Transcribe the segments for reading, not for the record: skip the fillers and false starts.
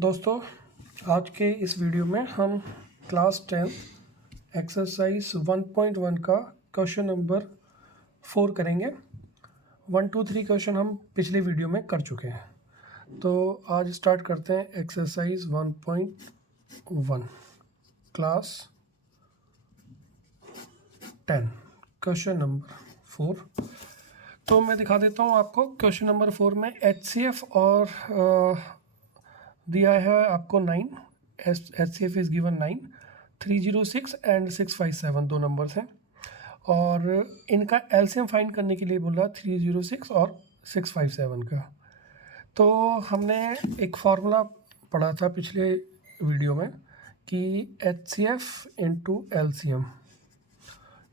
दोस्तों, आज के इस वीडियो में हम क्लास 10 एक्सरसाइज 1.1 का क्वेश्चन नंबर 4 करेंगे। 1, 2, 3 क्वेश्चन हम पिछले वीडियो में कर चुके हैं। तो आज स्टार्ट करते हैं एक्सरसाइज 1.1 क्लास 10 क्वेश्चन नंबर 4। तो मैं दिखा देता हूँ आपको। क्वेश्चन नंबर 4 में HCF और दिया है आपको 9। HCF इज़ गिवन 9, 306 एंड 657 दो नंबर्स हैं और इनका एलसीएम फाइंड करने के लिए बोला 306 और 657 का। तो हमने एक फार्मूला पढ़ा था पिछले वीडियो में कि HCF into LCM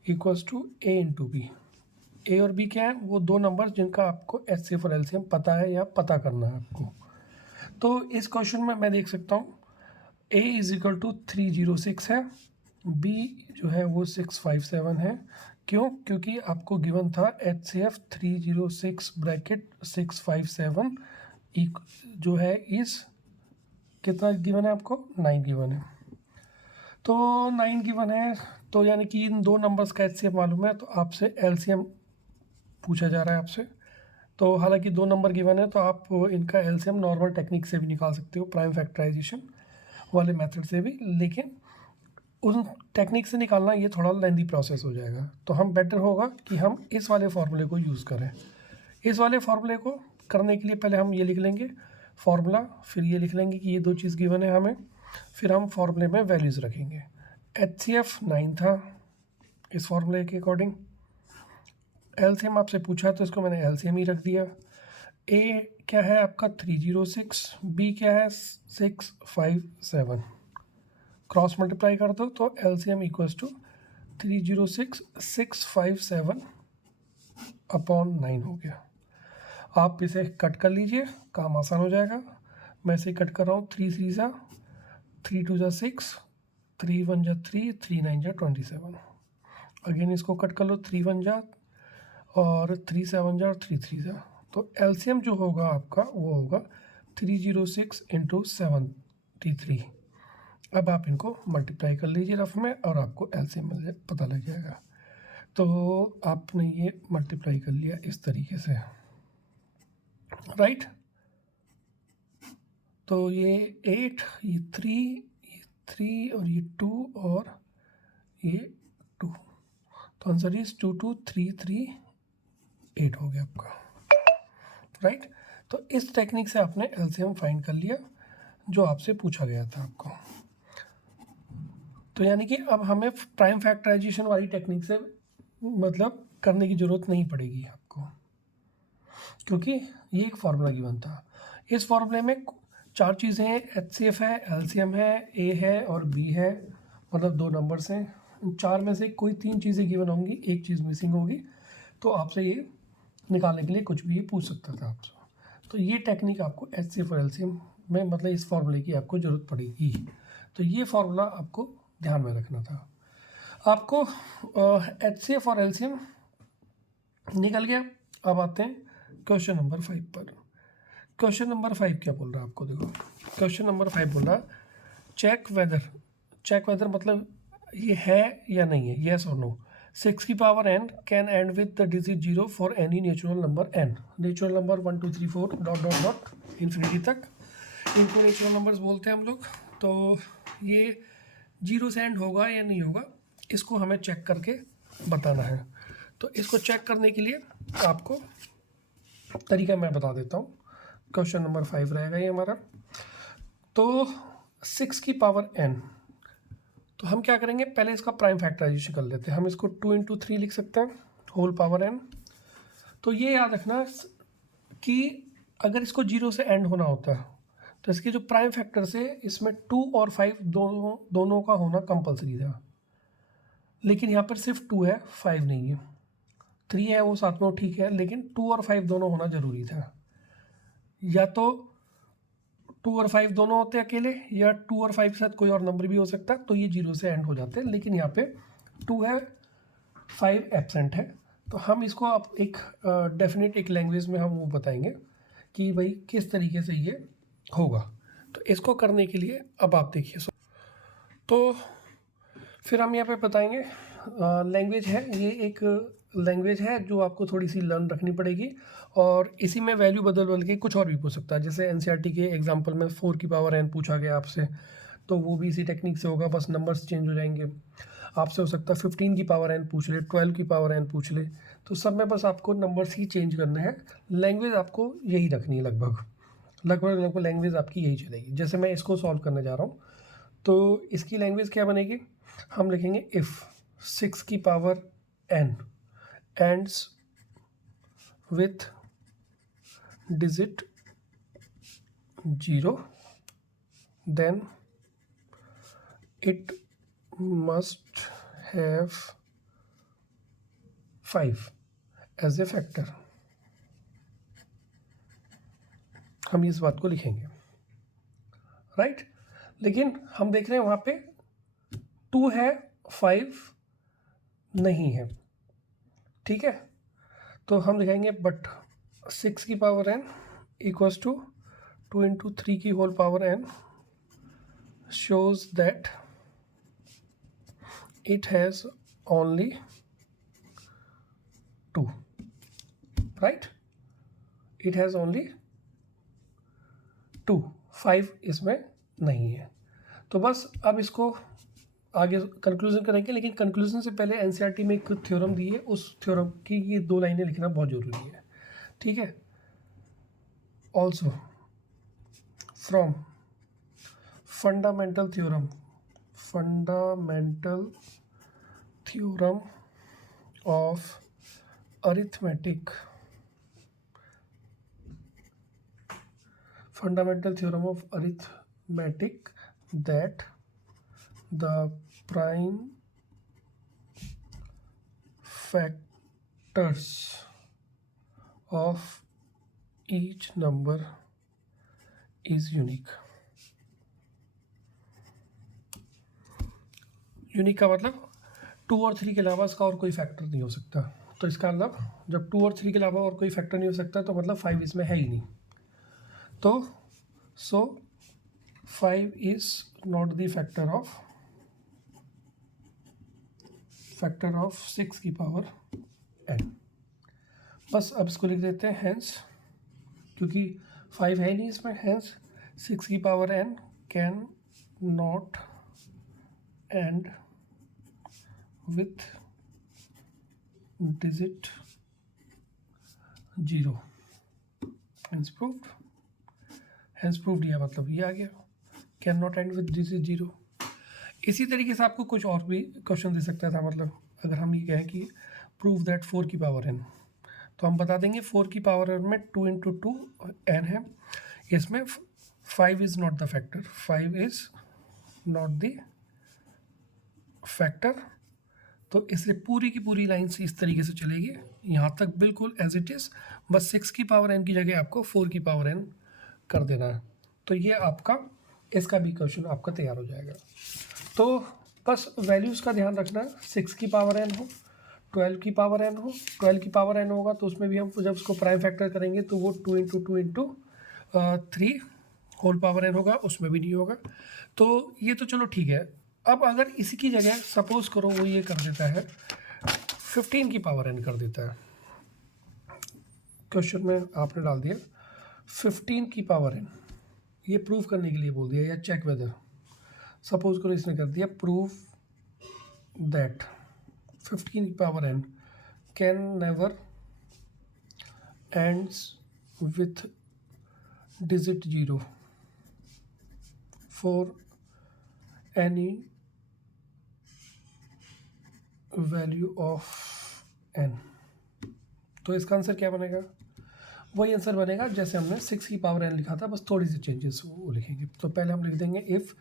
equals to A into B. A और बी क्या है? वो दो नंबर जिनका आपको HCF और एलसीएम पता है या पता करना है आपको। तो इस क्वेश्चन में मैं देख सकता हूँ A इज इक्वल टू 306 है, B जो है वो 657 है। क्यों? क्योंकि आपको गिवन था HCF 306 ब्रैकेट 657 जो है इस कितना गिवन है आपको? 9 गिवन है। तो 9 गिवन है तो यानी कि इन दो नंबर्स का HCF मालूम है, तो आपसे LCM पूछा जा रहा है आपसे। तो हालांकि दो नंबर गिवन है तो आप इनका एलसीएम नॉर्मल टेक्निक से भी निकाल सकते हो, प्राइम फैक्टराइजेशन वाले मेथड से भी, लेकिन उन टेक्निक से निकालना ये थोड़ा लेंदी प्रोसेस हो जाएगा। तो हम बेटर होगा कि हम इस वाले फार्मूले को यूज़ करें। इस वाले फार्मूले को करने के लिए पहले हम ये लिख लेंगे फार्मूला, फिर ये लिख लेंगे कि ये दो चीज़ गिवन है हमें, फिर हम फार्मूले में वैल्यूज़ रखेंगे। HCF 9 था इस फार्मूले के अकॉर्डिंग। एलसीएम आपसे पूछा तो इसको मैंने एलसीएम ही रख दिया। ए क्या है आपका 306, बी क्या है 657। क्रॉस मल्टीप्लाई कर दो तो एलसीएम इक्वल्स टू 306 657 अपॉन 9 हो गया। आप इसे कट कर लीजिए, काम आसान हो जाएगा। मैं इसे कट कर रहा हूँ। 3 3 जा 3 2 जा 6, 3 1 जा 3, 3 9 जा 27। अगेन इसको कट कर लो, 3 1 जा और 3 7 जा और 3 3 जा। तो एलसीएम जो होगा आपका वो होगा 306 इंटू 73। अब आप इनको मल्टीप्लाई कर लीजिए रफ में और आपको एलसीएम पता लग जाएगा। तो आपने ये मल्टीप्लाई कर लिया इस तरीके से, राइट। तो ये 8, ये 3 और ये 2 और ये 2। तो आंसर इज 22338 हो गया आपका, राइट। तो इस टेक्निक से आपने एलसीएम फाइंड कर लिया जो आपसे पूछा गया था आपको। तो यानी कि अब हमें प्राइम फैक्टराइजेशन वाली टेक्निक से मतलब करने की ज़रूरत नहीं पड़ेगी आपको, क्योंकि ये एक फार्मूला गिवन था। इस फार्मूले में 4 चीज़ें हैं, HCF है, एलसीएम है, A है और B है, मतलब दो नंबर्स हैं। इन 4 में से कोई 3 चीज़ें गिवन होंगी, एक चीज़ मिसिंग होगी। तो आपसे ये निकालने के लिए कुछ भी ये पूछ सकता था आपसे। तो ये टेक्निक आपको HCF और एलसीएम में मतलब इस फार्मूले की आपको ज़रूरत पड़ेगी। तो ये फार्मूला आपको ध्यान में रखना था। आपको HCF और एलसीएम निकल गया। अब आते हैं क्वेश्चन नंबर 5 पर। क्वेश्चन नंबर 5 क्या बोल रहा है आपको? देखो, क्वेश्चन नंबर 5 बोल रहा चेक वेदर मतलब ये है या नहीं है, येस और नो। 6 की power n can and with the digit 0 for any natural number n। Natural number 1 2 3 4 dot dot dot infinity तक, इनको नेचुरल नंबर्स बोलते हैं हम लोग। तो ये 0 से एंड होगा या नहीं होगा, इसको हमें चेक करके बताना है। तो इसको चेक करने के लिए आपको तरीका मैं बता देता हूँ। क्वेश्चन नंबर 5 रहेगा ये हमारा। तो 6 की पावर n, तो हम क्या करेंगे, पहले इसका प्राइम फैक्टराइजेशन कर लेते हैं। हम इसको 2 इंटू 3 लिख सकते हैं, होल पावर n। तो ये याद रखना कि अगर इसको 0 से एंड होना होता है तो इसके जो प्राइम फैक्टर से इसमें 2 और 5 दोनों का होना कंपलसरी था, लेकिन यहाँ पर सिर्फ 2 है, 5 नहीं है। 3 है वो साथ में ठीक है, लेकिन 2 और 5 दोनों होना ज़रूरी था। या तो 2 और 5 दोनों होते अकेले, या 2 और 5 के साथ कोई और नंबर भी हो सकता है, तो ये 0 से एंड हो जाते हैं। लेकिन यहाँ पे 2 है, 5 एब्सेंट है। तो हम इसको अब एक डेफिनेट एक लैंग्वेज में हम वो बताएंगे कि भाई किस तरीके से ये होगा। तो इसको करने के लिए अब आप देखिए, तो फिर हम यहाँ पे बताएंगे लैंग्वेज है, ये एक लैंग्वेज है जो आपको थोड़ी सी लर्न रखनी पड़ेगी, और इसी में वैल्यू बदल के कुछ और भी पूछ सकता है। जैसे एनसीईआरटी के एग्जांपल में 4 की पावर n पूछा गया आपसे, तो वो भी इसी टेक्निक से होगा, बस नंबर्स चेंज हो जाएंगे। आपसे हो सकता है 15 की पावर n पूछ ले, 12 की पावर n पूछ ले, तो सब में बस आपको नंबर्स ही चेंज करने हैं। लैंग्वेज आपको यही रखनी है, लगभग लैंग्वेज आपकी यही चलेगी। जैसे मैं इसको सॉल्व करने जा रहा हूँ, तो इसकी लैंग्वेज क्या बनेगी, हम लिखेंगे इफ़ 6 की power n ends with digit 0, then it must have 5 as a factor। हम इस बात को लिखेंगे, राइट। लेकिन हम देख रहे हैं वहाँ पे 2 है, 5 नहीं है, ठीक है। तो हम लिखेंगे बट 6 की power n equals to 2 into 3 की whole power n shows that it has only 2, right? It has only 2, 5 इसमें नहीं है। तो बस अब इसको आगे कंक्लूजन करेंगे, लेकिन कंक्लूजन से पहले एनसीईआरटी में एक थ्योरम दी है, उस थ्योरम की ये 2 लाइनें लिखना बहुत ज़रूरी है, ठीक है। Also from fundamental theorem of arithmetic, that the prime factors of each number is unique। Unique का मतलब 2 और 3 के अलावा इसका और कोई फैक्टर नहीं हो सकता। तो इसका मतलब जब 2 और 3 के अलावा और कोई फैक्टर नहीं हो सकता, तो मतलब 5 इसमें है ही नहीं। तो सो 5 is not the factor of 6 की पावर n। बस अब इसको लिख देते हैं हैंस, क्योंकि 5 है नहीं इसमें, हैंस 6 की power n can not end with digit 0। Hence proved या मतलब ये आ गया, can not end with digit 0। इसी तरीके से आपको कुछ और भी क्वेश्चन दे सकता था। मतलब अगर हम ये कहें कि प्रूव दैट 4 की पावर n, तो हम बता देंगे 4 की पावर n में 2 इंटू 2 n है, इसमें 5 is not the factor, 5 is not the factor. तो इसलिए पूरी की पूरी लाइन से इस तरीके से चलेगी यहाँ तक, बिल्कुल एज इट इज़। बस 6 की पावर n की जगह आपको 4 की पावर n कर देना है, तो ये आपका इसका भी क्वेश्चन आपका तैयार हो जाएगा। तो बस वैल्यूज़ का ध्यान रखना, 6 की पावर n हो, 12 की पावर n हो। 12 की पावर n होगा तो उसमें भी हम जब उसको प्राइम फैक्टर करेंगे तो वो 2 into 2 into 3 whole power n होगा, उसमें भी नहीं होगा। तो ये तो चलो ठीक है। अब अगर इसी की जगह सपोज करो वो ये कर देता है 15 की पावर n कर देता है, क्वेश्चन में आपने डाल दिया 15 की पावर n, ये प्रूव करने के लिए बोल दिया, या चेक वेदर। सपोज करो इसने कर दिया प्रूव दैट 15 की power n can never ends with digit 0 for any value of n। तो इसका आंसर क्या बनेगा, वही आंसर बनेगा जैसे हमने 6 की पावर n लिखा था, बस थोड़ी सी चेंजेस वो लिखेंगे। तो पहले हम लिख देंगे इफ़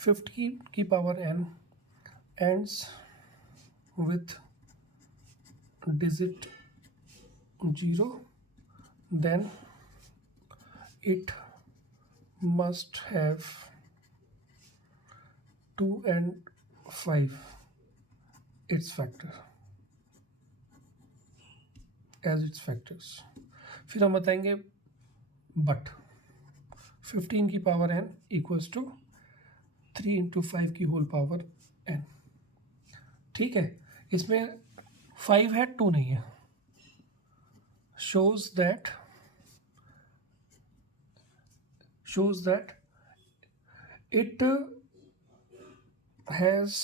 50 की power n ends with digit 0, then it must have 2 and 5 its factor as its factors। फिर हम बताएंगे बट 15 की power n equals to 3 into 5 की होल पावर n। ठीक है, इसमें 5 है, 2 नहीं है। shows that it has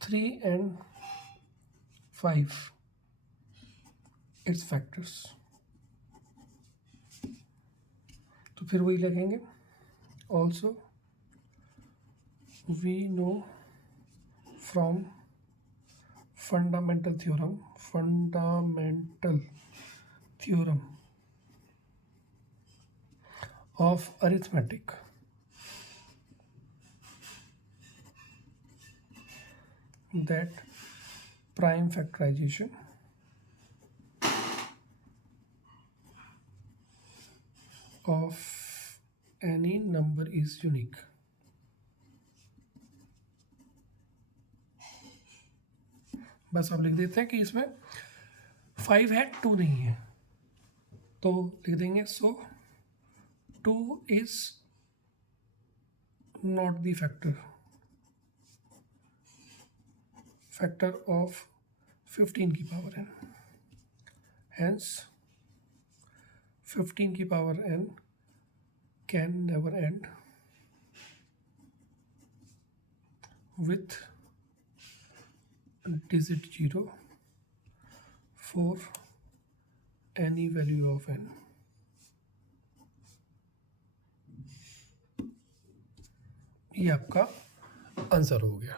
3 and 5 its factors। तो फिर वही लगेंगे। also we know from fundamental theorem of arithmetic that prime factorization of any number is unique। बस अब लिख देते हैं कि इसमें 5 है, 2 नहीं है, तो लिख देंगे सो 2 is not the factor of 15 की पावर n। हेंस 15 की power n can never and with digit 0 for any value of n। ये आपका आंसर हो गया।